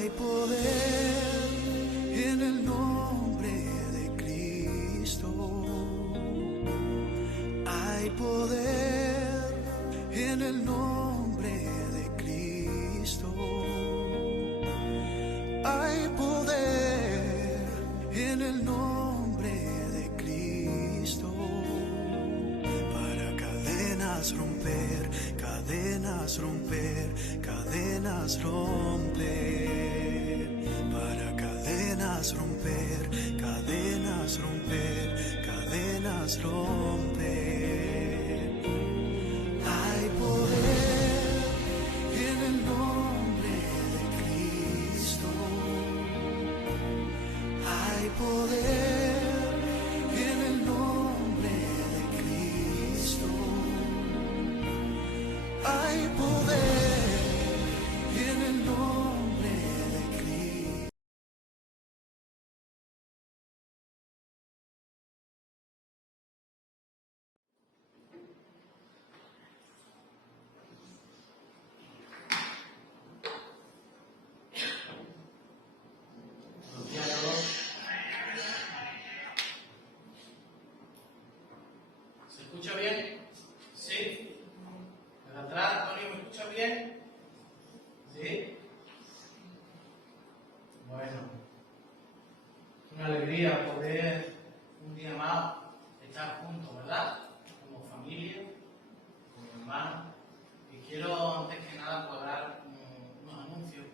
Hay poder en el nombre de Cristo. Hay poder en el nombre de Cristo. Hay poder en el nombre de Cristo para cadenas romper, cadenas romper, cadenas romper, para cadenas romper, cadenas romper, cadenas romper. Hay poder en el nombre de Cristo. Hay poder en el nombre de Cristo. Hay poder en el nombre de Cristo. Buenos días a todos. ¿Se escucha bien? ¿Sí? ¿Desde atrás, Antonio, me escucha bien? ¿Sí? Bueno, una alegría poder un día más estar juntos, ¿verdad? Como familia, como hermanos. Y quiero antes que nada pues dar unos anuncios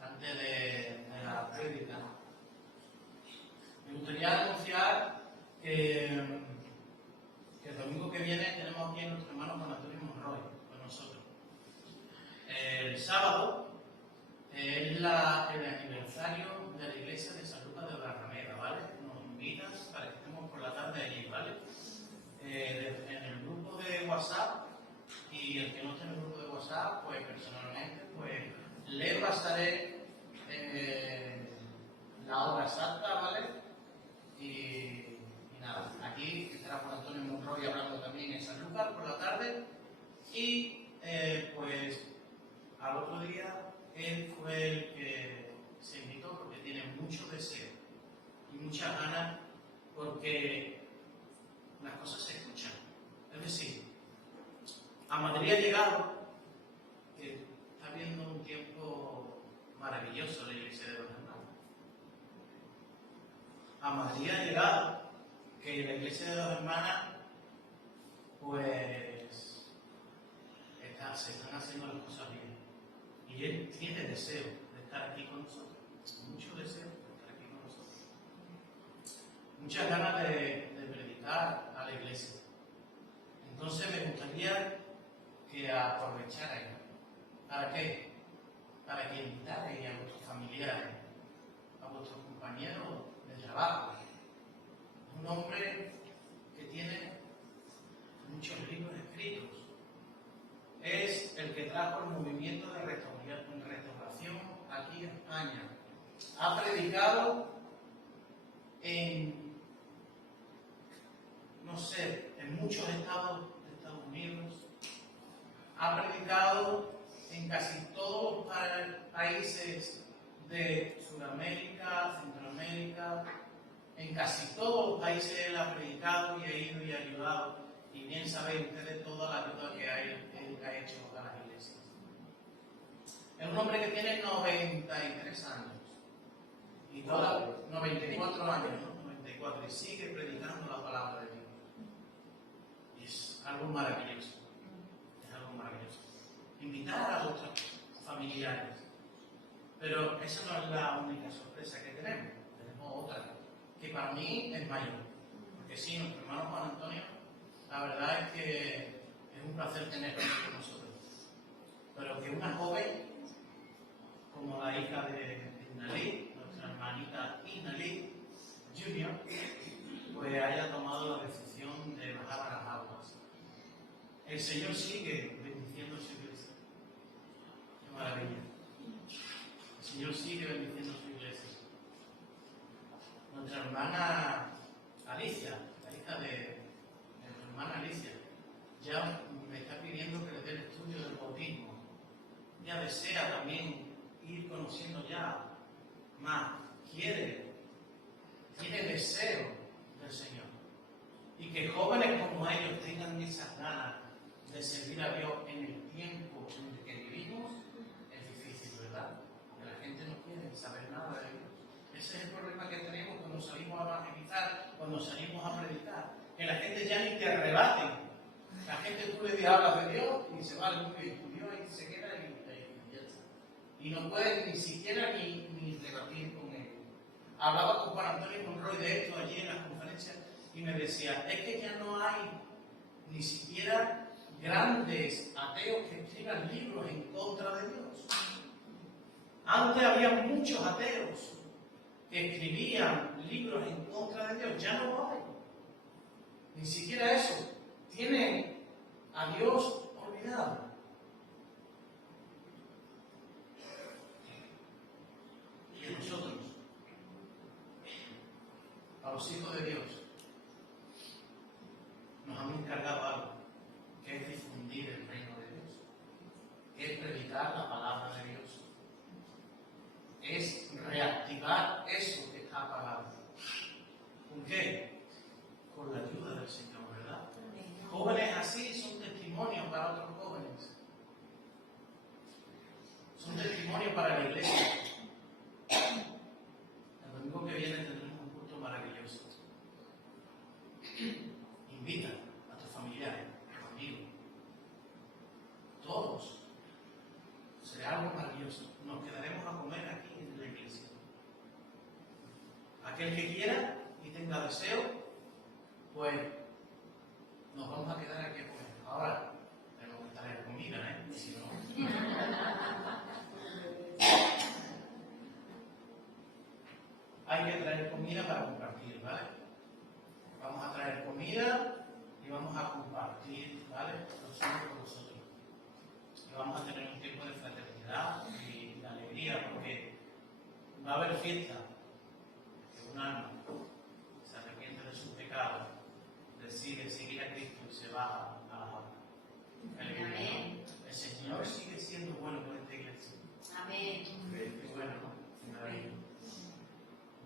antes de la prédica. Me gustaría anunciar que el domingo que viene tenemos aquí a nuestro hermano Juan Antonio Monroy con nosotros. El sábado es el aniversario de la iglesia de San Lucas de Barrameda, ¿vale? Nos invitan para que estemos por la tarde allí, ¿vale? En el grupo de WhatsApp, y el que no esté en el grupo de WhatsApp, pues personalmente, pues le pasaré la hora exacta, ¿vale? Y nada, aquí estará Juan Antonio Monroy hablando también en San Lucas por la tarde. Y pues al otro día él fue el que se invitó porque tiene mucho deseo y muchas ganas, porque las cosas se escuchan. Es decir, a Madrid ha llegado, que está viendo un tiempo maravilloso la iglesia de los hermanos. A Madrid ha llegado que la iglesia de las hermanas pues se están haciendo las cosas bien, y él tiene deseo de estar aquí con nosotros, mucho deseo de estar aquí con nosotros, muchas ganas de predicar a la iglesia. Entonces me gustaría que aprovecharais. ¿Para qué? Para que invitarais a vuestros familiares, a vuestros compañeros de trabajo. Es un hombre que tiene muchos libros escritos. Es el que trajo el movimiento de restauración aquí en España. Ha predicado en, no sé, en muchos estados de Estados Unidos. Ha predicado en casi todos los países de Sudamérica, Centroamérica. En casi todos los países él ha predicado y ha ido y ha ayudado. Y bien sabéis ustedes toda la ayuda que él ha hecho a las iglesias. Es un hombre que tiene 93 años. Y 94 años, ¿no? 94. Y sigue predicando la palabra de Dios. Y es algo maravilloso. Es algo maravilloso. Invitar a otros familiares. Pero esa no es la única sorpresa que tenemos. Tenemos otra, que para mí es mayor. Porque sí, nuestro hermano Juan Antonio, la verdad es que es un placer tenerlo con nosotros. Pero que una joven, como la hija de Inalí, nuestra hermanita Inalí Junior, pues haya tomado la decisión de bajar a las aguas. El Señor sigue bendiciendo su iglesia. Qué maravilla. El Señor sigue bendiciendo su iglesia. Nuestra hermana Alicia, la hija de nuestra hermana Alicia, ya me está pidiendo que le dé el estudio del bautismo. Ella desea también ir conociendo ya más, tiene deseo del Señor. Y que jóvenes como ellos tengan esas ganas de servir a Dios en el tiempo en el que vivimos, es difícil, ¿verdad? Que la gente no quiere saber nada de Dios. Ese es el problema que tenemos cuando salimos a evangelizar, cuando salimos a predicar. Que la gente ya ni te arrebate. La gente tú le hablas de Dios y dice, vale, muy bien, tu Dios ahí se queda y ya está. Y no puedes ni siquiera ni debatir con él. Hablaba con Juan Antonio Monroy de esto allí en las conferencias y me decía, es que ya no hay ni siquiera grandes ateos que escriban libros en contra de Dios. Antes había muchos ateos que escribían libros en contra de Dios, ya no lo hay. Ni siquiera eso. Tienen a Dios olvidado. Y a nosotros, a los hijos de Dios, nos han encargado algo, que es difundir el reino de Dios, que es predicar la palabra de Dios, es reactivar eso que está apagado. ¿Con qué? Con la ayuda del Señor, ¿verdad? Jóvenes así son testimonios para otros jóvenes. Son testimonios para la iglesia. El domingo que viene tendremos un culto maravilloso. Invita a tus familiares, a tus amigos. Todos. Será algo maravilloso. Nos quedaremos a comer aquí en la iglesia. Aquel que quiera y tenga deseo, pues nos vamos a quedar aquí a comer. Ahora, tenemos que traer comida, ¿eh? Si no... Hay que traer comida para compartir, ¿vale? Vamos a traer comida y vamos a compartir, ¿vale? Los unos con los otros. Y vamos a tener un tiempo de fraternidad y de alegría, porque va a haber fiesta. Que un alma se arrepiente de sus pecados, decide seguir a Cristo y se va a la alma. Amén. El Señor sigue siendo bueno con esta iglesia. Amén. Qué bueno, ¿no? Maravilla.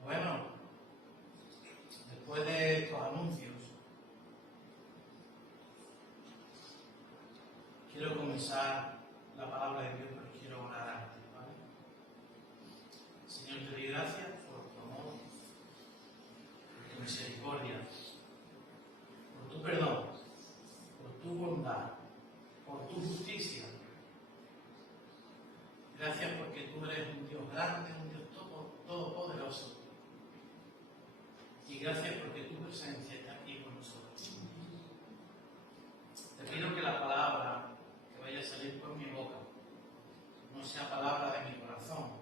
Bueno, después de estos anuncios, quiero comenzar la palabra de Dios, pero quiero orar antes, ¿vale? Señor, te doy gracias por tu amor, por tu misericordia, por tu perdón, por tu bondad, por tu justicia. Gracias porque tú eres un Dios grande, un Dios todopoderoso. Y gracias porque tu presencia está aquí con nosotros. Te pido que la palabra que vaya a salir por mi boca no sea palabra de mi corazón,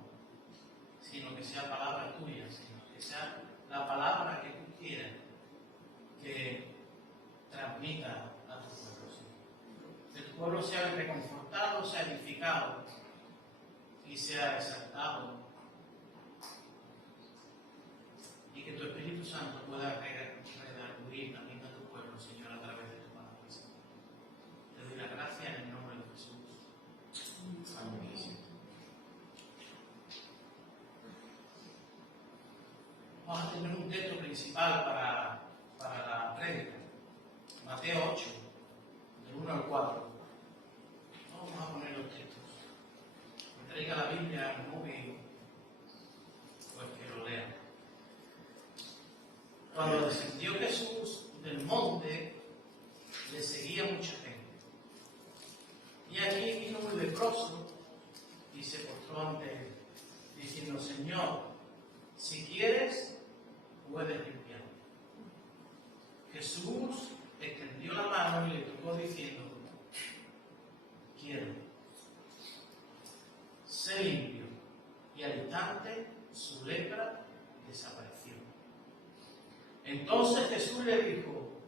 sino que sea palabra tuya, Señor. Que sea la palabra que tú quieras que transmita a tu pueblo, Señor. Que tu pueblo sea reconfortado, sea edificado y sea exaltado. Y que tu Espíritu Santo pueda redarguir también a tu pueblo, Señor, a través de tu palabra. Te doy la gracia en el nombre de Jesús. Amén. Vamos a tener un texto principal para la prédica. Mateo 8, del 1 al 4. Vamos a poner los textos. Que traiga la Biblia en móvil, pues que lo lea. Cuando descendió Jesús del monte, le seguía mucha gente. Y allí vino un leproso y se postró ante él, diciendo: Señor, si quieres, puedes limpiarme. Jesús extendió la mano y le tocó diciendo: quiero. Sé limpio. Y al instante su lepra desapareció. Entonces Jesús le dijo: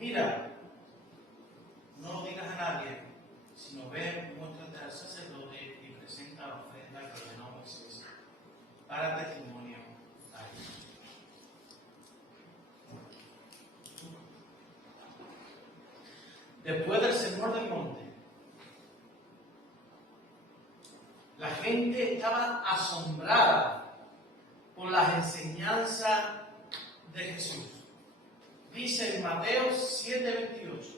mira, no lo digas a nadie, sino ve, muéstrate al sacerdote y presenta la ofrenda que ordenó Moisés para testimonio a ellos. Después del sermón del monte, La gente estaba asombrada por las enseñanzas de Jesús. Dice en Mateo 7:28.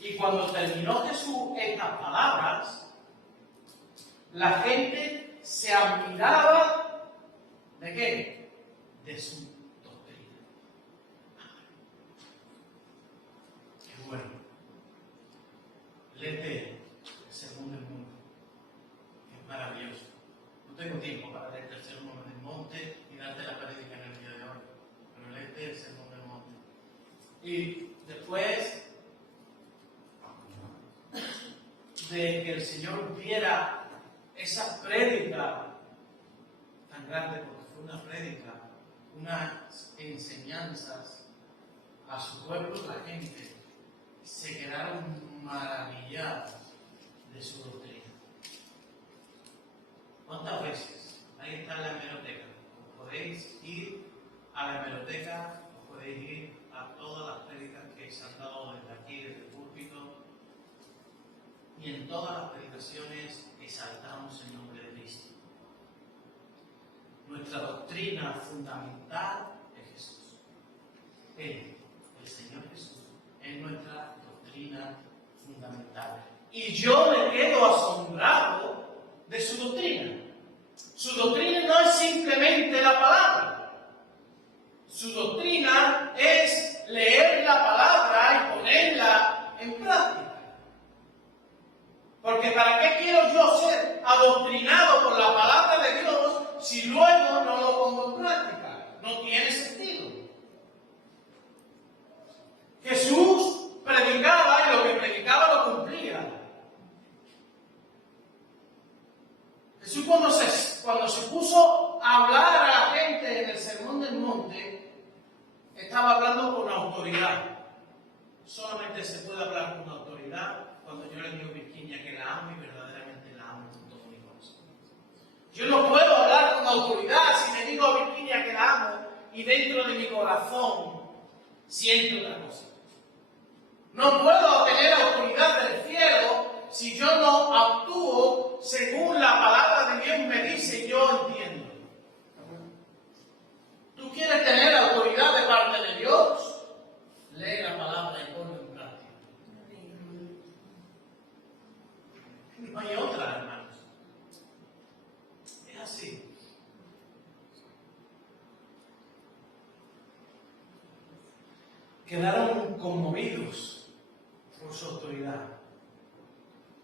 Y cuando terminó Jesús estas palabras, la gente se admiraba ¿de qué? De su doctrina. Qué bueno. Léete el Sermón del Monte. Es maravilloso. No tengo tiempo para leerte el Sermón del Monte y darte la prédica en el día de hoy. Pero léete el Sermón del Monte. Y después de que el Señor diera esa prédica tan grande, porque fue una prédica, unas enseñanzas a su pueblo, la gente se quedaron maravillados de su doctrina. ¿Cuántas veces? Ahí está la hemeroteca. Os podéis ir a la hemeroteca, os podéis ir a todas las prédicas que se han dado desde aquí, desde el púlpito, y en todas las predicaciones exaltamos el nombre de Cristo. Nuestra doctrina fundamental es Jesús. Él, el Señor Jesús, es nuestra doctrina fundamental. Y yo me quedo asombrado de su doctrina. Su doctrina no es simplemente la palabra. Su doctrina es leer la palabra y ponerla en práctica. Porque ¿para qué quiero yo ser adoctrinado por la palabra de Dios si luego no lo pongo en práctica? No tiene sentido. Jesús predicaba y lo que predicaba lo cumplía. Jesús cuando se puso a hablar a la gente en el Sermón del Monte, estaba hablando con autoridad. Solamente se puede hablar con autoridad cuando yo le digo a Virginia que la amo y verdaderamente la amo con todo mi corazón. Yo no puedo hablar con autoridad si le digo a Virginia que la amo y dentro de mi corazón siento otra cosa. No puedo tener autoridad del cielo si yo no actúo según la palabra de Dios me dice y yo entiendo. ¿Tú quieres tener autoridad de parte de Dios? Lee la palabra y ponla en práctica. No hay otra, hermanos. Es así. Quedaron conmovidos por su autoridad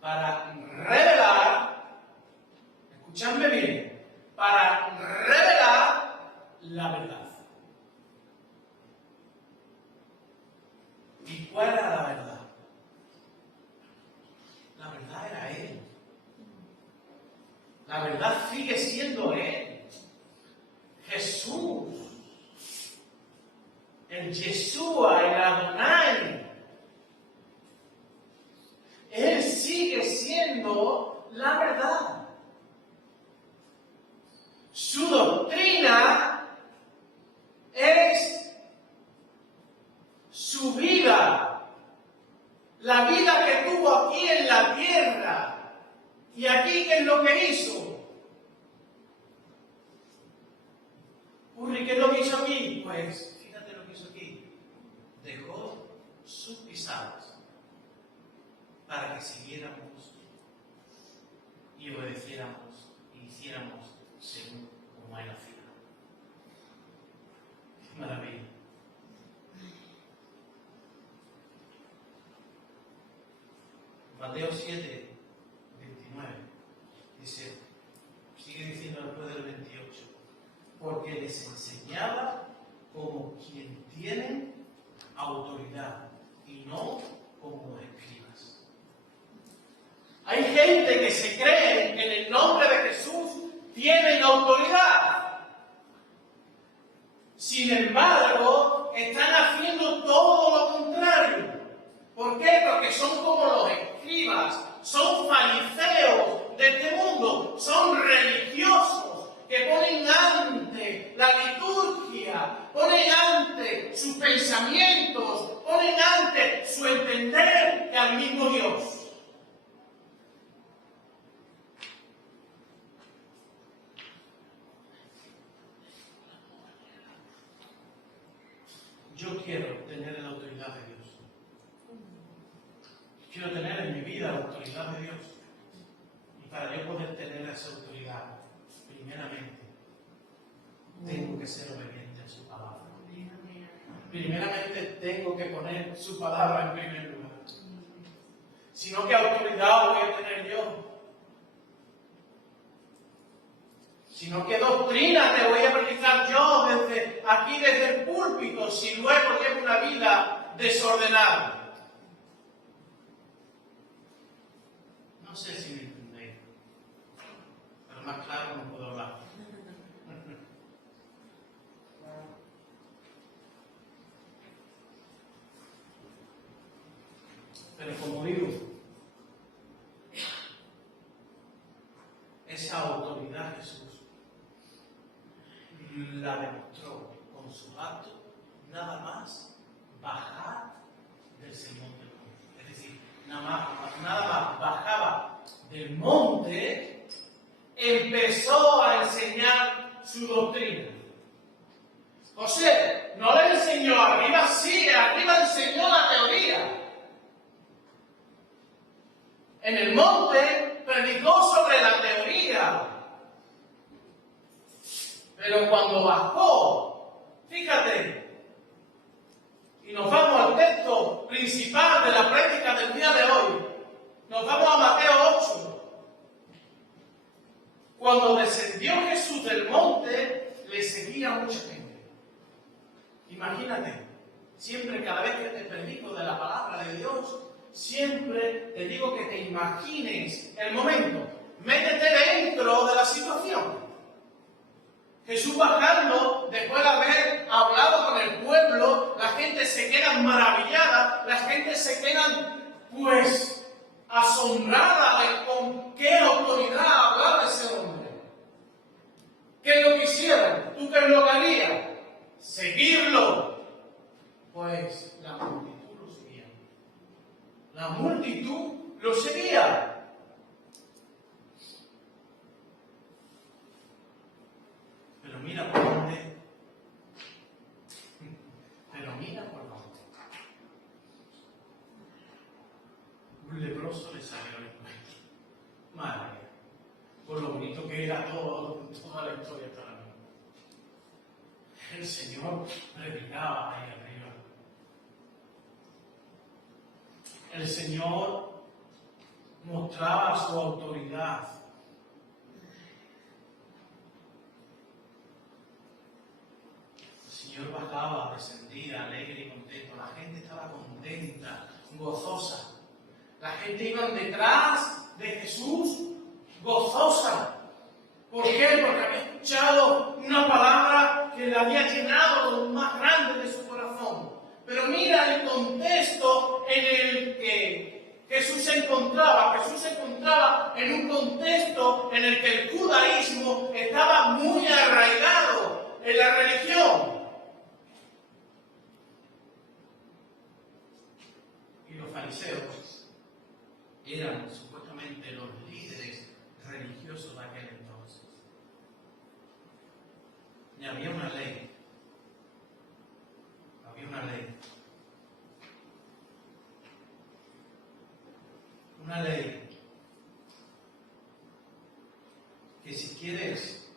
para revelar, escuchadme bien, para revelar la verdad. ¿Y cuál era la verdad? La verdad era Él. La verdad sigue siendo Él. Jesús. El Yeshua, el Adonai. Él sigue siendo la verdad. Su doctrina es su vida, la vida que tuvo aquí en la tierra. ¿Y aquí qué es lo que hizo? Urri, ¿qué es lo que hizo aquí? Pues fíjate lo que hizo aquí. Dejó sus pisadas para que siguiéramos y obedeciéramos y hiciéramos según como Él hacía. ¡Qué maravilla! Mateo 7, 29, dice, sigue diciendo después del 28, porque les enseñaba como quien tiene autoridad y no como los escribas. Hay gente que se cree que en el nombre de Jesús tienen autoridad. Sin embargo, están haciendo todo lo contrario. ¿Por qué? Porque son como los escribas, son fariseos de este mundo, son religiosos que ponen ante la liturgia, ponen ante sus pensamientos, ponen ante su entender al mismo Dios. yo quiero tener la autoridad de Dios. Quiero tener en mi vida la autoridad de Dios. Y para yo poder tener esa autoridad, primeramente, tengo que ser obediente a su palabra. Primeramente tengo que poner su palabra en primer lugar. Si no, ¿qué autoridad voy a tener yo? Sino qué doctrina te voy a predicar yo desde aquí, desde el púlpito, si luego llevo una vida desordenada. No sé si me entendéis, pero más claro no puedo hablar. Pero como digo, esa autoridad Jesús la demostró con su acto, nada más bajar del sermón del monte. Es decir, nada más bajaba del monte, empezó a enseñar su doctrina. José no le enseñó arriba, sí, arriba enseñó la teoría. En el monte predicó sobre la teoría. Pero cuando bajó, fíjate, y nos vamos al texto principal de la prédica del día de hoy, nos vamos a Mateo 8. Cuando descendió Jesús del monte, le seguía mucha gente. Imagínate, siempre cada vez que te predico de la palabra de Dios, siempre te digo que te imagines el momento. Métete dentro de la situación. Jesús bajando, después de haber hablado con el pueblo, la gente se queda maravillada, la gente se queda, pues, asombrada de con qué autoridad hablaba ese hombre. ¿Qué es lo que hicieron? ¿Tú qué es lo que harías? Seguirlo. Pues la multitud lo seguía. La multitud lo seguía. Pero mira por dónde. Un leproso le salió al encuentro. Madre mía. Por lo bonito que era toda la historia para mí. El Señor predicaba ahí arriba. El Señor mostraba su autoridad. El Señor bajaba, descendía, alegre y contento. La gente estaba contenta, gozosa. La gente iba detrás de Jesús gozosa. ¿Por qué? Porque había escuchado una palabra que le había llenado lo más grande de su corazón. Pero mira el contexto en el que Jesús se encontraba. Jesús se encontraba en un contexto en el que el judaísmo estaba muy arraigado en la religión. Y los fariseos eran supuestamente los líderes religiosos de aquel entonces. Y había una ley. Había una ley. Una ley que si quieres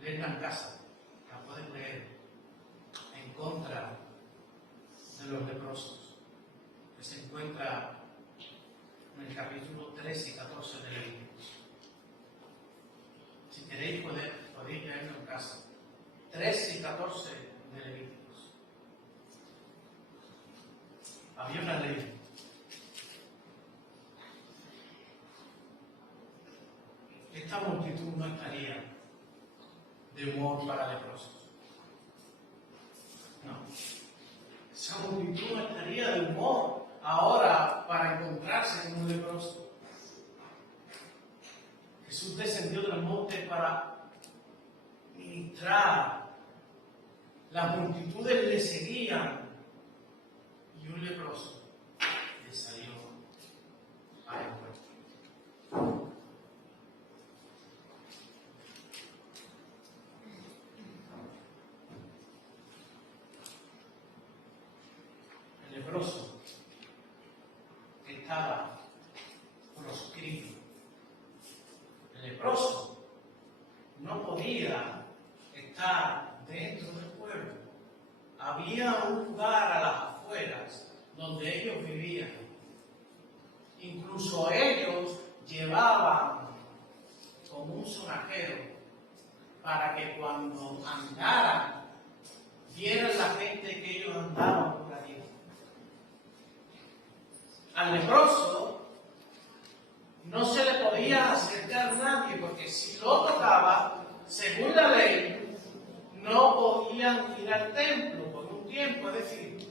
leerla en casa, la puedes leer en contra de los leprosos, que se encuentra en el capítulo 13 y 14 de Levíticos. Si queréis podéis leerlo en casa. 13 y 14 de Levíticos. Había una ley. Esta multitud no estaría de humor para leprosos. No. Esa multitud no estaría de humor ahora para encontrarse con un leproso. Jesús descendió del monte para ministrar. Las multitudes le seguían y un leproso le salió al encuentro. leproso no podía estar dentro del pueblo. Había un lugar a las afueras donde ellos vivían. Incluso ellos llevaban como un sonajero para que cuando andaran vieran la gente que ellos andaban por allí. Al leproso no se le podía acercar a nadie, porque si lo tocaba, según la ley, no podían ir al templo por un tiempo, es decir,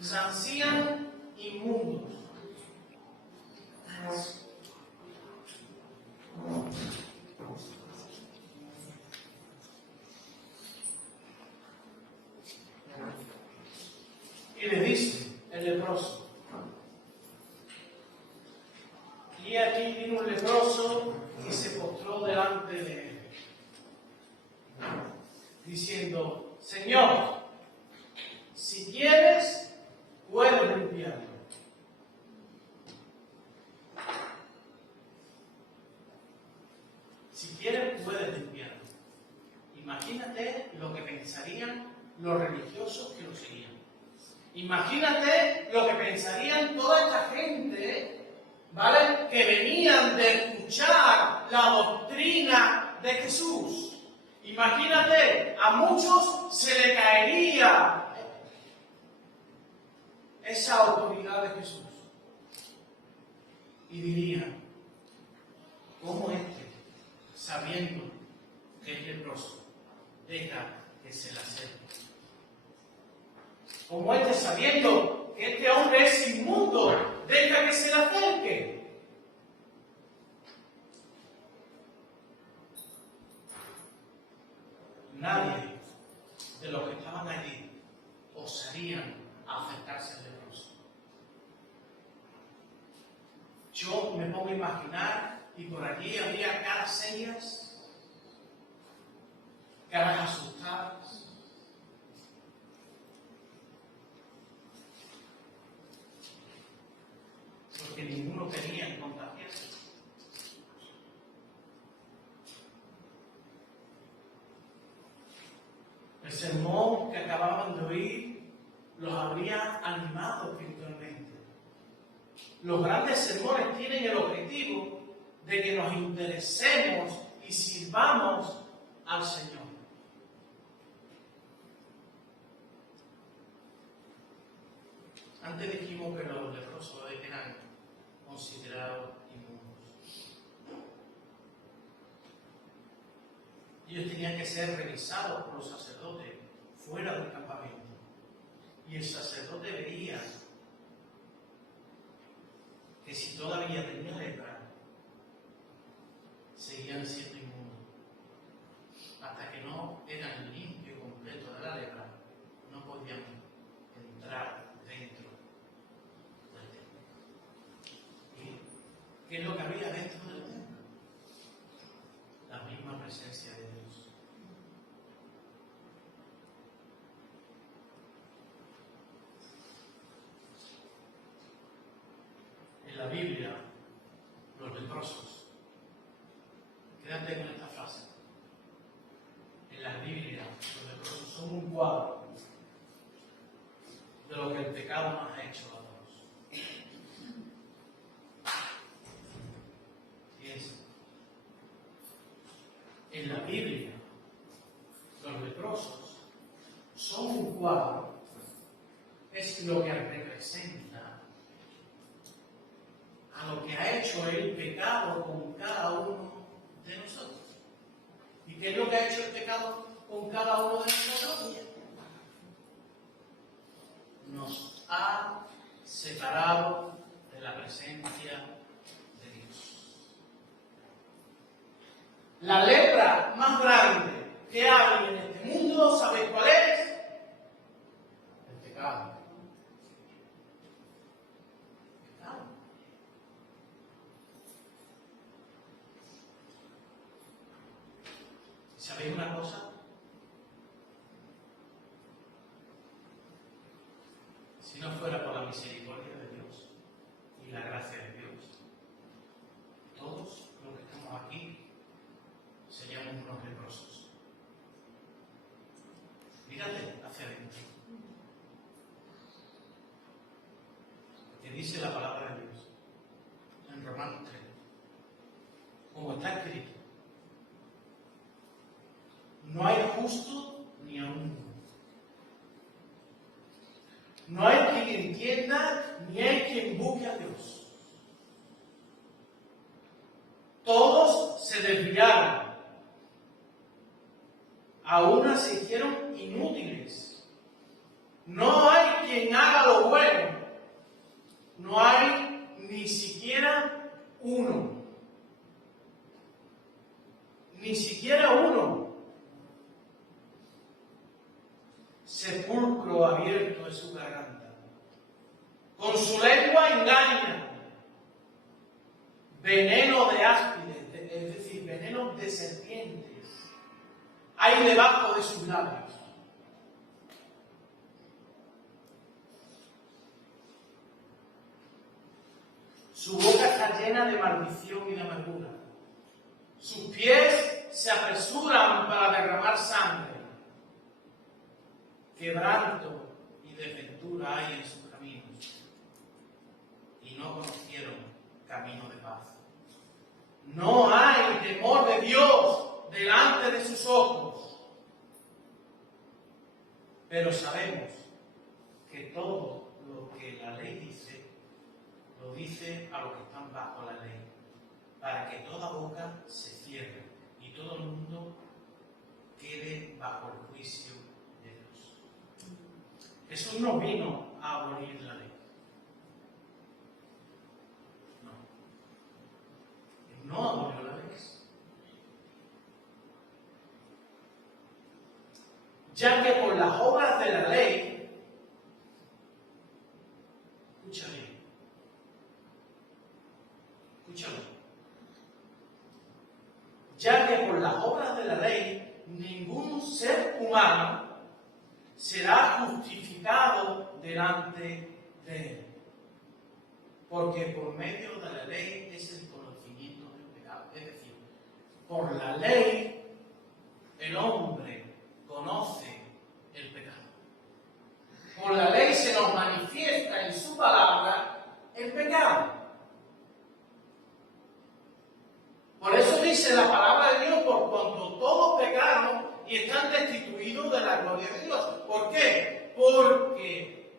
se hacían inmundos. Y le dice el leproso, y aquí vino un leproso y se postró delante de él, diciendo, Señor, si quieres, puedes limpiarlo. Si quieres, puedes limpiarlo. Imagínate lo que pensarían los religiosos que lo seguían. Imagínate lo que pensarían toda esta gente, ¿vale?, que venían de escuchar la doctrina de Jesús. Imagínate, a muchos se le caería esa autoridad de Jesús. Y dirían, ¿cómo sabiendo que es leproso, deja que se la acerque? Como sabiendo que este hombre es inmundo, deja que se le acerque. Nadie de los que estaban allí osarían acercarse al leproso. Yo me pongo a imaginar, y por allí había caras serias, caras asustadas. Porque ninguno quería contagiarse. El sermón que acababan de oír los habría animado espiritualmente. Los grandes sermones tienen el objetivo de que nos interesemos y sirvamos al Señor. Antes dijimos que los leprosos eran considerados inmundos. Ellos tenían que ser revisados por los sacerdotes fuera del campamento. Y el sacerdote veía que si todavía tenían lepra, seguían siendo inmundos. Hasta que no eran limpios completo de la lepra, no podían entrar dentro del templo. ¿Y qué es lo que había dentro del templo? La misma presencia de Dios. En la Biblia, los leprosos, quédate con esta frase. En la Biblia, los leprosos son un cuadro de lo que el pecado nos ha hecho a todos. Y es, en la Biblia, los leprosos son un cuadro, es lo que representa a lo que ha hecho el pecado con cada uno de nosotros. ¿Y qué es lo que ha hecho el pecado con cada uno de nosotros? Nos ha separado de la presencia de Dios. La lepra más grande que hay en este mundo, ¿sabéis cuál es? El pecado. ¿Sabéis una cosa? Si no fuera por la misericordia de Dios y la gracia de Dios, todos los que estamos aquí dice la palabra de Dios en Romanos 3, como está escrito: no hay justo ni aún uno. No hay quien entienda, ni hay quien busque a Dios. Todos se desviaron. A una se hicieron inútiles. No hay quien haga lo bueno. No hay ni siquiera uno. Ni siquiera uno. Sepulcro abierto es su garganta. Con su lengua engaña. Veneno de áspides, es decir, veneno de serpientes, hay debajo de sus labios. Su boca está llena de maldición y de amargura. Sus pies se apresuran para derramar sangre. Quebranto y desventura hay en sus caminos. Y no conocieron camino de paz. No hay temor de Dios delante de sus ojos. Pero sabemos que todo lo que la ley dice, lo dice a los que están bajo la ley, para que toda boca se cierre y todo el mundo quede bajo el juicio de Dios. Jesús no vino a abolir la ley. No abolió la ley. Ya que por las obras de la ley, escucha bien, escúchalo, ya que por las obras de la ley ningún ser humano será justificado delante de él, porque por medio de la ley es el conocimiento del pecado. Es decir, por la ley el hombre conoce el pecado. Por la ley se nos manifiesta en su palabra el pecado. Por eso dice la palabra de Dios: por cuanto todos pecaron y están destituidos de la gloria de Dios. ¿Por qué? Porque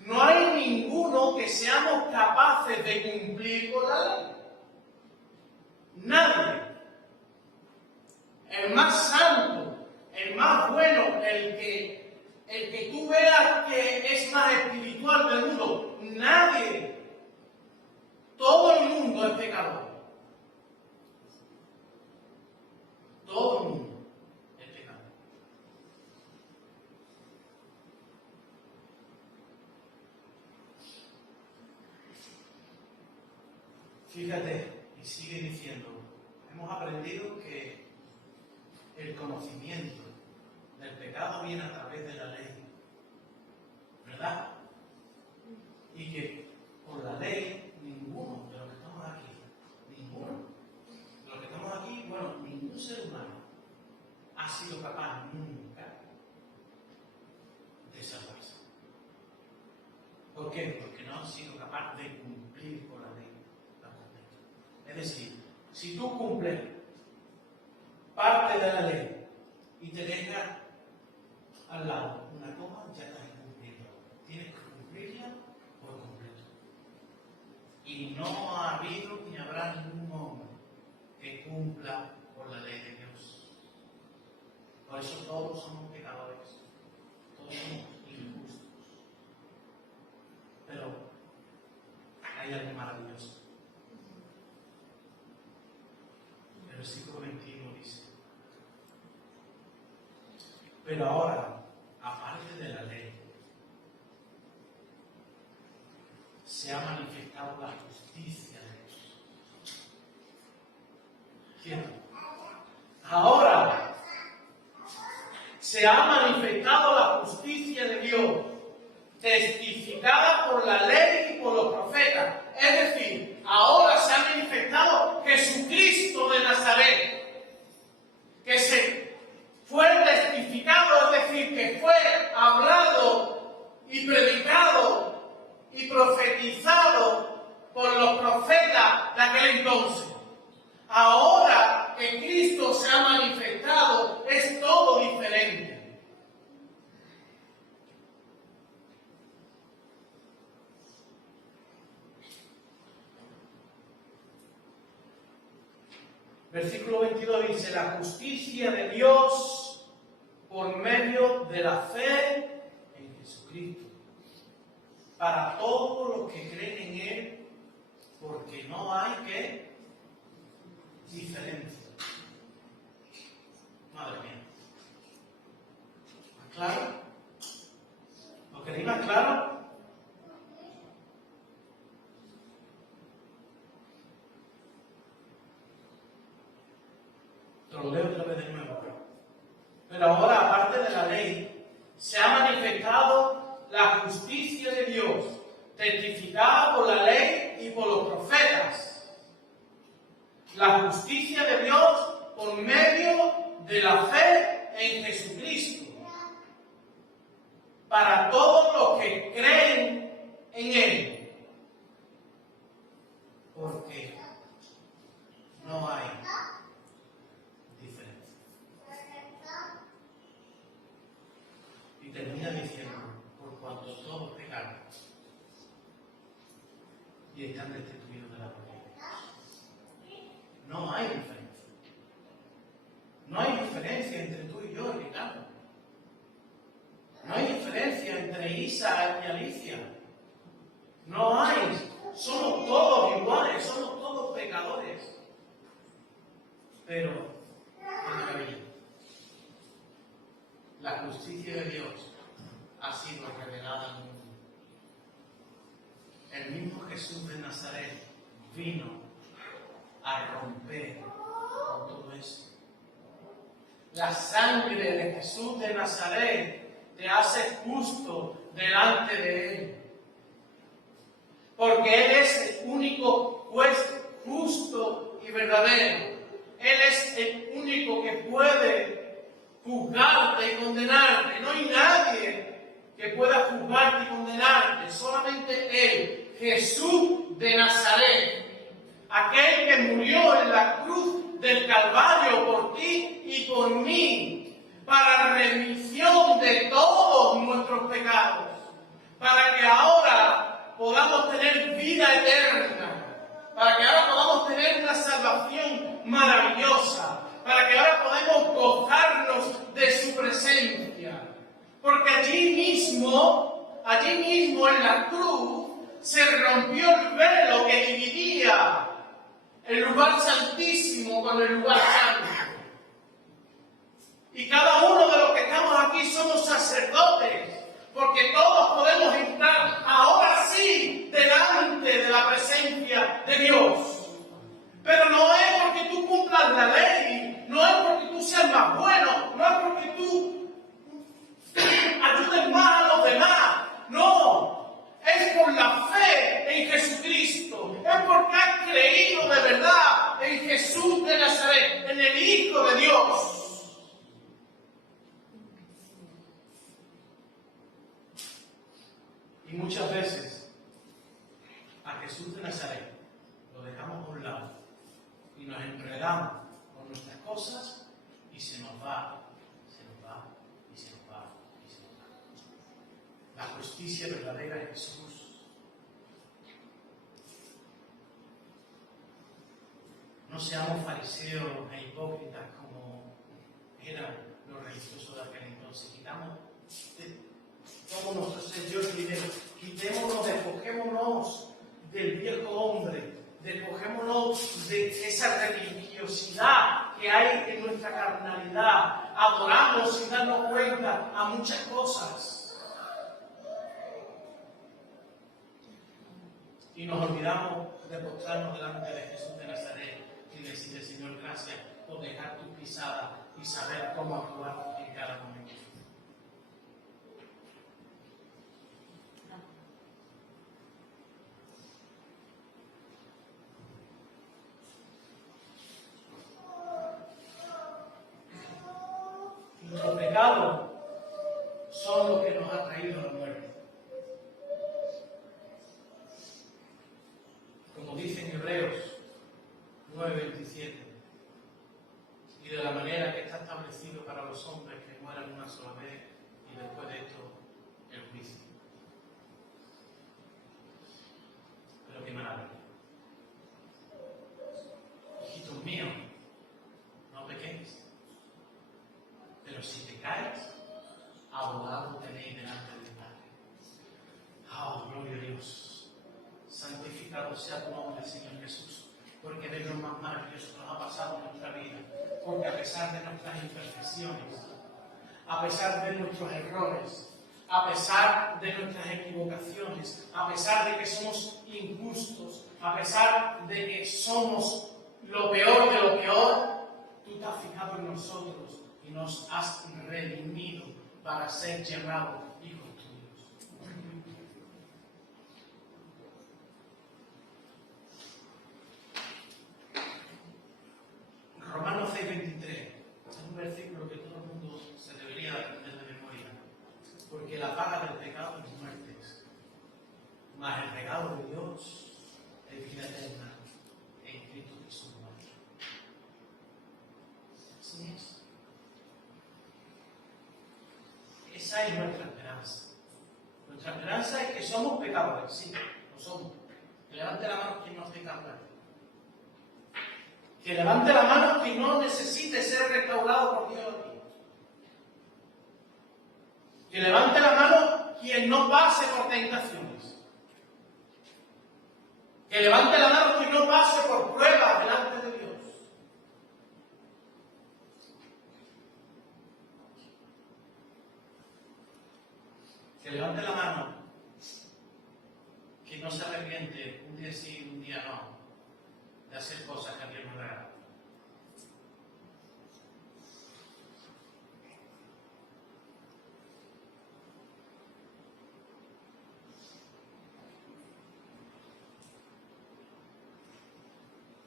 no hay ninguno que seamos capaces de cumplir con la ley. Nadie. El más santo, el más bueno, el que tú veas que es más espiritual del mundo, nadie. Todo el mundo es pecador. Todo el mundo es pecador. Fíjate, y sigue diciendo, hemos aprendido que el conocimiento del pecado viene a través de la ley, ¿verdad? Y que por la ley ninguno de los que estamos aquí, ninguno de los que estamos aquí, bueno, ningún ser humano ha sido capaz nunca de salvarse. ¿Por qué? Porque no han sido capaz de cumplir con la ley. Es decir, si tú cumples parte de la ley y te dejas al lado una coma, ya estás incumpliendo. Tienes que cumplirla por completo. Y no ha habido ni habrá ningún hombre que cumpla por la ley de Dios. Por eso todos somos pecadores, todos somos injustos. Pero hay algo maravilloso. El versículo 21 dice: pero ahora, aparte de la ley, se ha manifestado la justicia de Dios. ¿Cierto? Ahora se ha manifestado la justicia de Dios, testificada por la ley y por los profetas. Es decir, ahora se ha manifestado Jesucristo de Nazaret, que se fue testificado, es decir, que fue hablado y predicado y profetizado Versículo 22 dice, la justicia de Dios por medio de la fe en Jesucristo, para todos los que creen en Él, porque no hay que diferencia. Madre mía. ¿Más claro? ¿Lo queréis más claro? Te lo leo otra vez de nuevo. Pero ahora, aparte de la ley, se ha manifestado la justicia de Dios, testificada por la ley y por los profetas. La justicia de Dios por medio de la fe en Jesucristo, para todos los que creen en Él. Porque no hay diferencia. Y termina diciendo, por cuanto todos pecaron y están destituidos de la gloria de Dios. No hay diferencia. No hay diferencia entre tú y yo, Ricardo. No hay diferencia entre Isa y Alicia. No hay. Somos todos iguales, somos todos pecadores. Pero, qué maravilla. La justicia de Dios ha sido revelada al mundo. El mismo Jesús de Nazaret vino a romper con todo eso. La sangre de Jesús de Nazaret te hace justo delante de Él. Porque Él es el único juez justo y verdadero. Él es el único que puede juzgarte y condenarte. No hay nadie que pueda juzgarte y condenarte. Solamente Él, Jesús de Nazaret. Aquel que murió en la cruz del Calvario por ti y por mí, para remisión de todos nuestros pecados, para que ahora podamos tener vida eterna, para que ahora podamos tener una salvación maravillosa, para que ahora podamos gozarnos de su presencia. Porque allí mismo en la cruz, se rompió el velo que dividía el lugar santísimo con el lugar santo. Y cada uno de los que estamos aquí somos sacerdotes, porque todos podemos entrar ahora sí delante de la presencia de Dios. Pero no es porque tú cumplas la ley, no es porque tú seas más bueno, no es porque tú ayudes más a los demás, no. Es por la fe en Jesucristo. Es porque has creído de verdad en Jesús de Nazaret, en el Hijo de Dios. Y muchas veces a Jesús de Nazaret lo dejamos por un lado y nos enredamos con nuestras cosas y se nos va, se nos va y se nos va. La justicia verdadera es Jesús. No seamos fariseos e hipócritas como eran los religiosos de aquel entonces. Como nuestro Señor primero, quitémonos, despojémonos del viejo hombre, despojémonos de esa religiosidad que hay en nuestra carnalidad. Adoramos sin darnos cuenta a muchas cosas. Y nos olvidamos de postrarnos delante de Jesús de Nazaret y decirle, Señor, gracias por dejar tu pisada y saber cómo actuar en cada momento. Los pecados son los que nos han traído a la muerte. Como dice en Hebreos 9:27, y de la manera que está establecido para los hombres que mueran una sola vez y después de esto el juicio. Pero qué maravilla. Hijitos míos, si te caes, abogado tenéis delante del Padre. Oh, gloria a Dios. Santificado sea tu nombre, Señor Jesús, porque de lo más maravilloso que nos ha pasado en nuestra vida, porque a pesar de nuestras imperfecciones, a pesar de nuestros errores, a pesar de nuestras equivocaciones, a pesar de que somos injustos, a pesar de que somos lo peor de lo peor, tú te has fijado en nosotros y nos has redimido para ser llamados hijos tuyos. Romanos 6:23 es un versículo que todo el mundo se debería aprender de memoria, porque la paga del pecado es muerte, mas el regalo de Dios es vida eterna en Cristo Jesús. Así es. Esa es nuestra esperanza. Nuestra esperanza es que somos pecadores, sí, lo somos. Que levante la mano quien no esté pecador. Que levante la mano quien no necesite ser restaurado por Dios. Que levante la mano quien no pase por tentaciones. Que levante la mano quien no pase por pruebas delante de Dios. Que levante la mano quien no se arrepiente un día sí, un día no, de hacer cosas que a Dios no le agrada.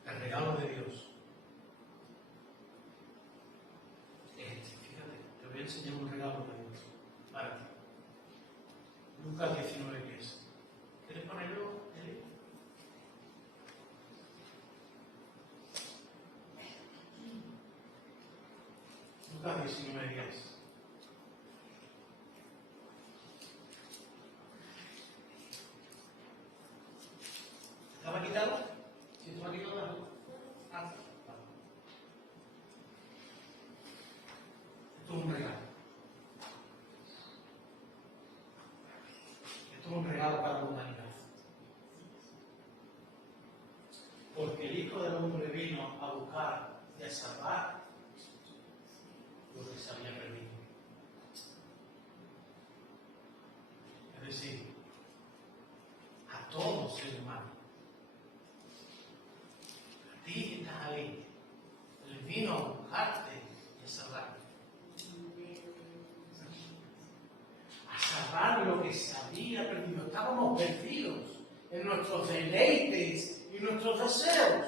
El regalo de Dios es este. Fíjate, te voy a enseñar un regalo de Dios para ti. Lucas 19:10. ¿Quieres ponerlo, Eli? Lucas 19:10. ¿Estaba quitado? ¿Sí estaba quitado? Ah, vale. Esto es un regalo. Esto es un regalo para la humanidad. Porque el Hijo del Hombre vino a buscar y a salvar lo que se había perdido. Es decir, a todo ser humano. A ti que estás ahí. Él vino a buscarte y a salvarte. A salvar lo que se había perdido. Estábamos perdidos en nuestros deleites y nuestros deseos.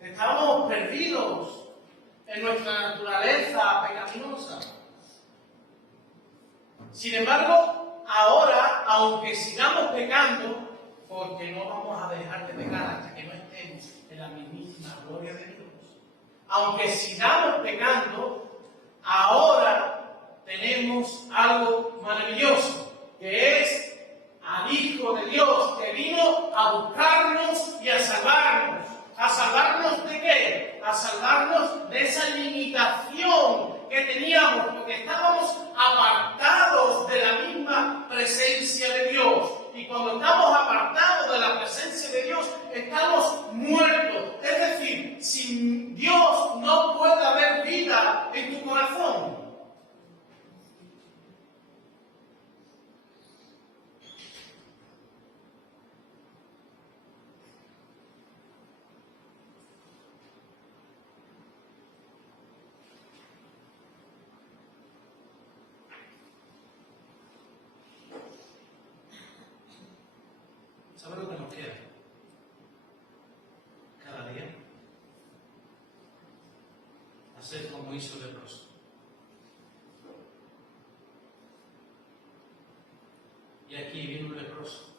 Estábamos perdidos en nuestra naturaleza pecaminosa. Sin embargo, ahora, aunque sigamos pecando, porque no vamos a dejar de pecar hasta que no estemos en la mismísima gloria de Dios, aunque sigamos pecando, ahora tenemos algo maravilloso, que es al Hijo de Dios que vino a buscarnos y a salvarnos. ¿A salvarnos de qué? A salvarnos de esa limitación que teníamos, porque estábamos apartados de la misma presencia de Dios. Y cuando estamos apartados de la presencia de Dios, estamos muertos. Es decir, sin Dios no puede haber vida en tu corazón. ¿Sabe lo que nos queda? Cada día hacer como hizo el leproso. Y aquí viene un leproso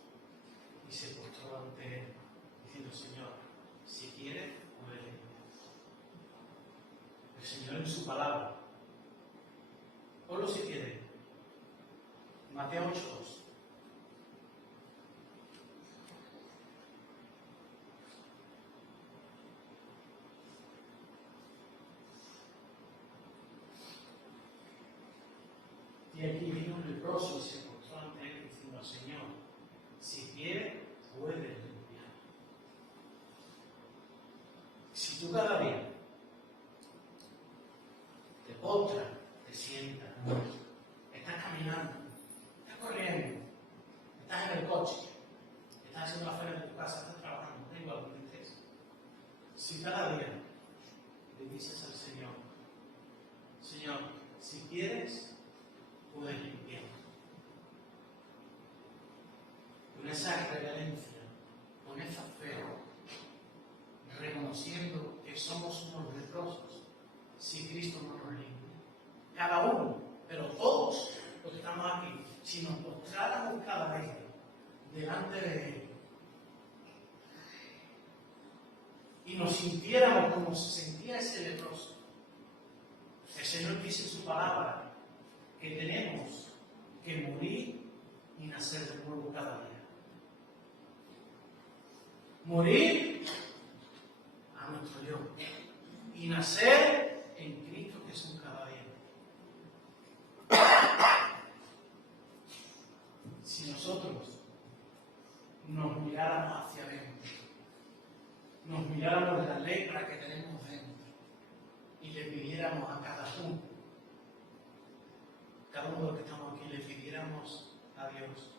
y se postró ante él, diciendo: Señor, si quieres, puedes limpiar. El Señor en su palabra. Ponlo si quieres. Mateo 8:2. Y aquí vino un leproso y se postró ante él diciendo: Señor, si quieres, puedes limpiar. Si tú cada día te postras, te sientas, estás caminando, estás corriendo, estás en el coche, estás haciendo la feria de tu casa, estás trabajando, da igual donde estés. Si cada día le dices al Señor: Señor, si quieres, puedes limpiar. Con esa reverencia, con esa fe, reconociendo que somos unos leprosos, si Cristo no nos limpia. Cada uno, pero todos los que estamos aquí, si nos postráramos cada día delante de Él y nos sintiéramos como se sentía ese leproso, el Señor dice en su palabra que tenemos que morir y nacer de nuevo cada día. Morir a nuestro yo y nacer en Cristo Jesús cada día. Si nosotros nos miráramos hacia adentro, nos miráramos la lepra que tenemos dentro y le pidiéramos a cada uno de los que estamos aquí, le pidiéramos a Dios: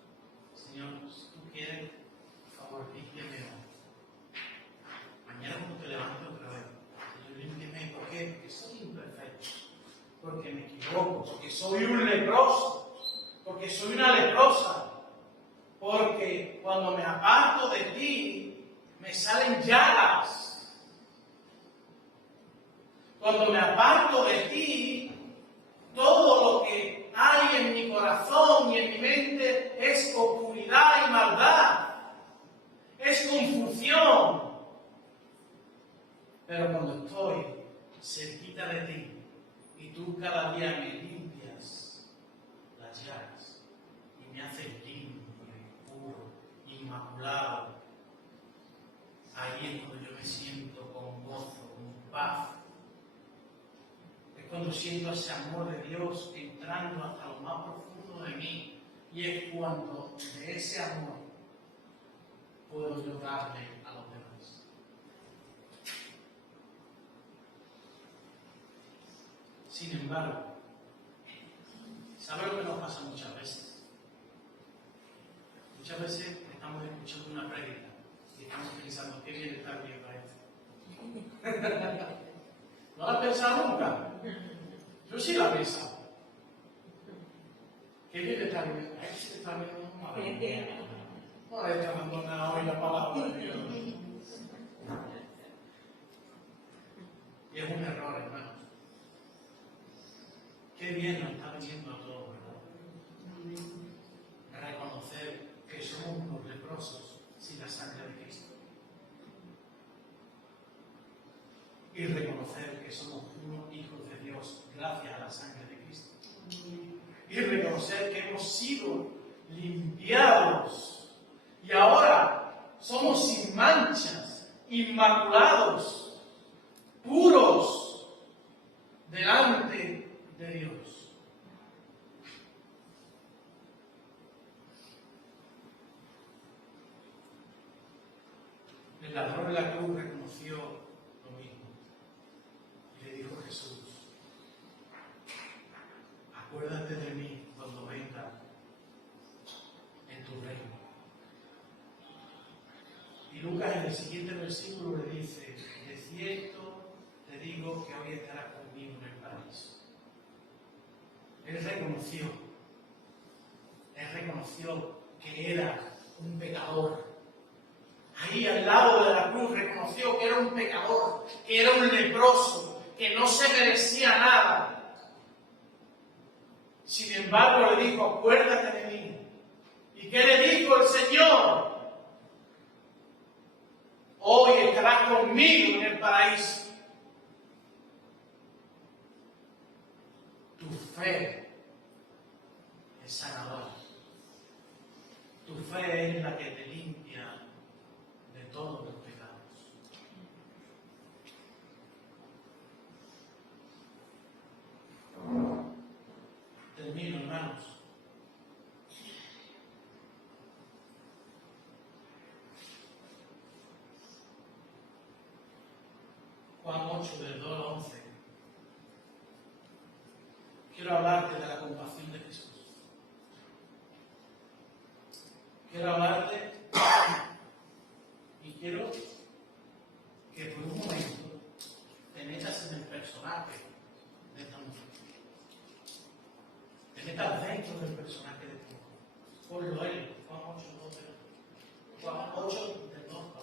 Señor, si tú quieres, por favor, límpiame hoy. Mañana cuando te levantes otra vez, Señor, límpiame. ¿Por qué? Porque soy imperfecto, porque me equivoco, porque soy un leproso, porque soy una leprosa, porque cuando me aparto de ti, me salen llagas. Cuando me aparto de ti, todo lo que hay en mi corazón y en mi mente es oscuridad y maldad, es confusión. Pero cuando estoy cerquita de ti y tú cada día me limpias las llagas y me haces limpio, puro, inmaculado, ahí es cuando yo me siento con gozo, con paz. Es cuando siento ese amor de Dios entrando hasta lo más profundo de mí. Y es cuando de ese amor puedo yo darle a los demás. Sin embargo, ¿sabe lo que nos pasa muchas veces? Muchas veces estamos escuchando una prédica y estamos pensando: qué bien está bien para esto. ¿No la has pensado nunca? Yo sí la he pensado. Qué bien está bien. Ay, se está viendo madre mía. No le está dando nada hoy la palabra de Dios. Y es un error, hermanos. Qué bien nos está viniendo a todos, ¿verdad? Reconocer que somos unos leprosos sin la sangre de Cristo. Y reconocer que somos unos hijos de Dios gracias a la sangre de Cristo. Y reconocer que hemos sido limpiados y ahora somos sin manchas, inmaculados, puros delante de Dios. El ladrón de la cruz reconoció lo mismo y le dijo a Jesús: acuérdate de mí cuando venga en tu reino. Y Lucas en el siguiente versículo le dice: de cierto te digo que hoy estarás conmigo en el paraíso. Él reconoció que era un pecador. Ahí al lado de la cruz reconoció que era un pecador, que era un leproso, que no se merecía nada. Sin embargo le dijo: acuérdate de mí. ¿Y qué le dijo el Señor? Hoy estarás conmigo en el paraíso. Tu fe es sanadora. Tu fe es la que te limpia de todos los pecados. Termino, hermanos. 8, del 2 al 11, quiero hablarte de la compasión de Jesús. Quiero hablarte y quiero que por un momento te metas en el personaje de esta mujer. Te metas dentro del personaje de tu mujer. Ponlo él, Juan 8, 12. Juan 8, del 2 al 11.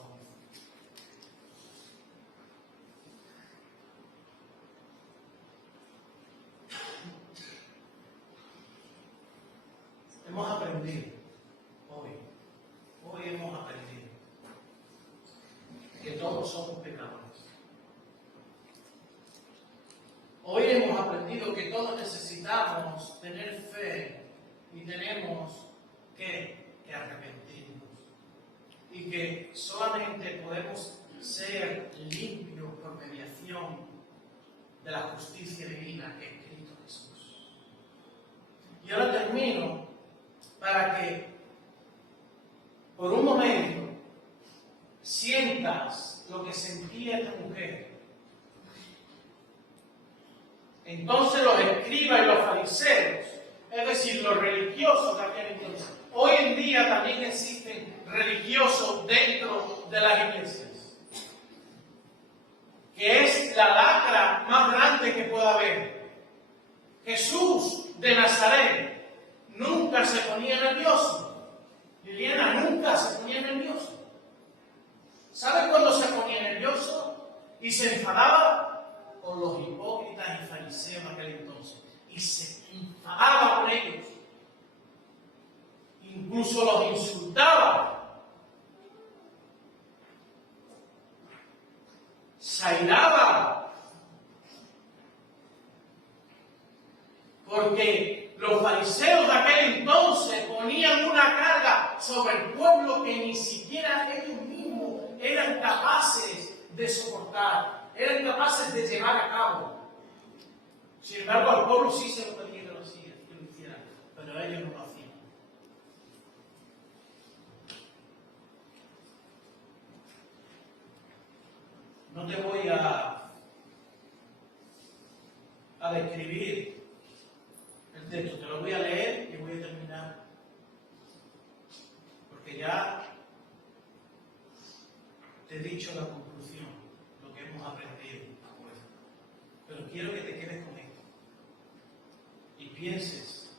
Hemos aprendido hoy hemos aprendido que todos somos pecadores. Hoy hemos aprendido que todos necesitamos tener fe y tenemos que arrepentirnos. Y que solamente podemos ser limpios por mediación de la justicia divina que es Cristo Jesús. Y ahora termino para que por un momento sientas lo que sentía esta mujer. Entonces los escribas y los fariseos, es decir, los religiosos de aquel entonces, hoy en día también existen religiosos dentro de las iglesias, que es la lacra más grande que pueda haber. Jesús de Nazaret nunca se ponía nervioso. Liliana nunca se ponía nervioso. ¿Sabe cuándo se ponía nervioso? Y se enfadaba con los hipócritas y fariseos de aquel entonces. Y se enfadaba con ellos. Incluso los insultaba. Se airaba. Porque los fariseos de aquel entonces ponían una carga sobre el pueblo que ni siquiera ellos mismos eran capaces de soportar, eran capaces de llevar a cabo. Sin embargo, al pueblo sí se lo pedía que lo hicieran, pero ellos no lo hacían. No te voy a describir el texto, te lo voy a leer y voy a terminar. Porque ya te he dicho la conclusión, lo que hemos aprendido. Pero quiero que te quedes con esto y pienses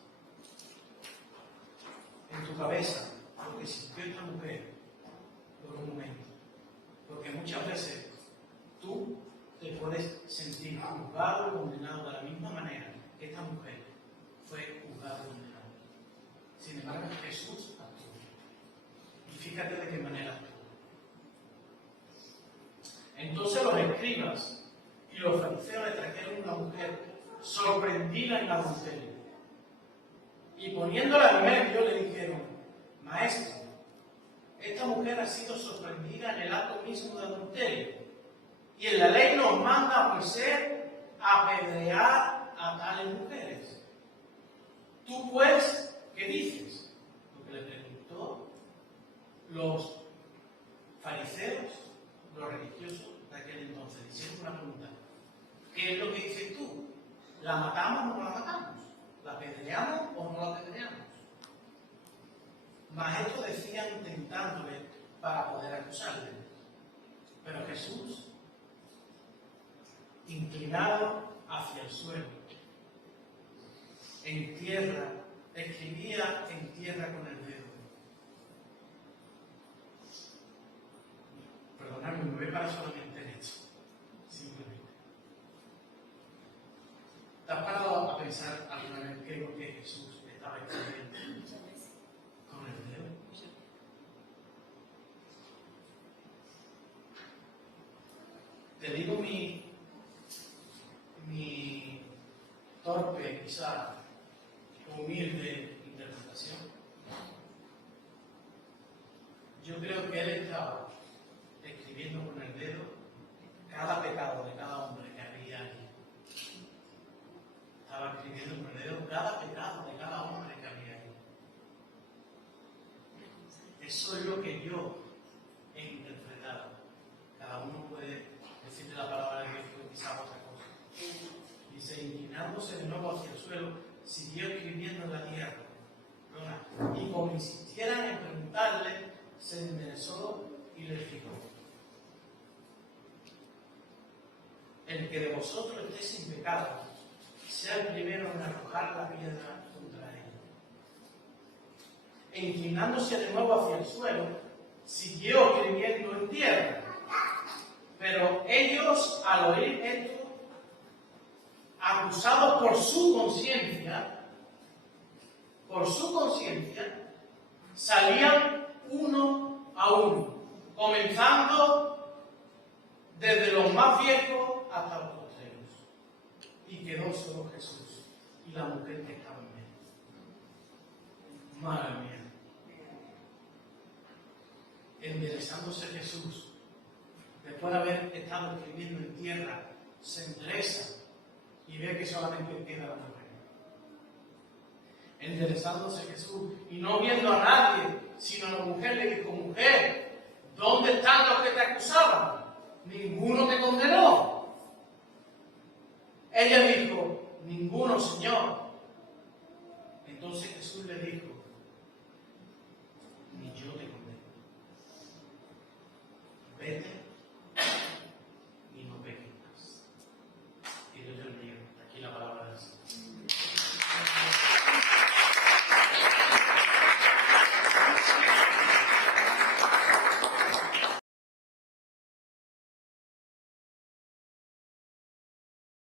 en tu cabeza lo que sintió esta mujer por un momento. Porque muchas veces tú te puedes sentir juzgado y condenado de la misma manera que esta mujer fue juzgada y condenada. Sin embargo, Jesús actuó. Y fíjate de qué manera actuó. Entonces los escribas y los fariseos le trajeron una mujer sorprendida en adulterio. Y poniéndola en medio le dijeron: Maestro, esta mujer ha sido sorprendida en el acto mismo de adulterio. Y en la ley nos manda a Moisés apedrear a tales mujeres. ¿Tú pues qué dices? Lo que le preguntó los fariseos, los religiosos de aquel entonces, diciendo una pregunta: ¿qué es lo que dices tú? ¿La matamos o no la matamos? ¿La apedreamos o no la apedreamos? Mas esto decían intentándole para poder acusarle. Pero Jesús, inclinado hacia el suelo, en tierra, escribía en tierra con el dedo. Perdonadme, me voy a parar solamente en esto. Simplemente. ¿Te has parado a pensar alguna vez qué es lo que Jesús estaba escribiendo con el dedo? Te digo mi torpe, quizá humilde interpretación. Yo creo que él estaba escribiendo con el dedo cada pecado de cada hombre que había allí. Estaba escribiendo con el dedo cada pecado de cada hombre que había allí. Eso es lo que yo he interpretado. Cada uno puede decirte la palabra de Dios que Dice, inclinándose de nuevo hacia el suelo, siguió escribiendo en la tierra. Y como insistieran en preguntarle, se enderezó y les dijo: el que de vosotros esté sin pecado, sea el primero en arrojar la piedra contra él. E inclinándose de nuevo hacia el suelo, siguió escribiendo en tierra. Pero ellos, al oír esto, acusados por su conciencia, salían uno a uno, comenzando desde los más viejos hasta los postreros. Y quedó solo Jesús y la mujer que estaba en medio. Madre mía. Enderezándose Jesús, después de haber estado escribiendo en tierra, se endereza y ve que solamente queda la mujer. Enderezándose Jesús y no viendo a nadie, sino a la mujer, le dijo: mujer, ¿dónde están los que te acusaban? ¿Ninguno te condenó? Ella dijo: ninguno, Señor. Entonces Jesús le dijo: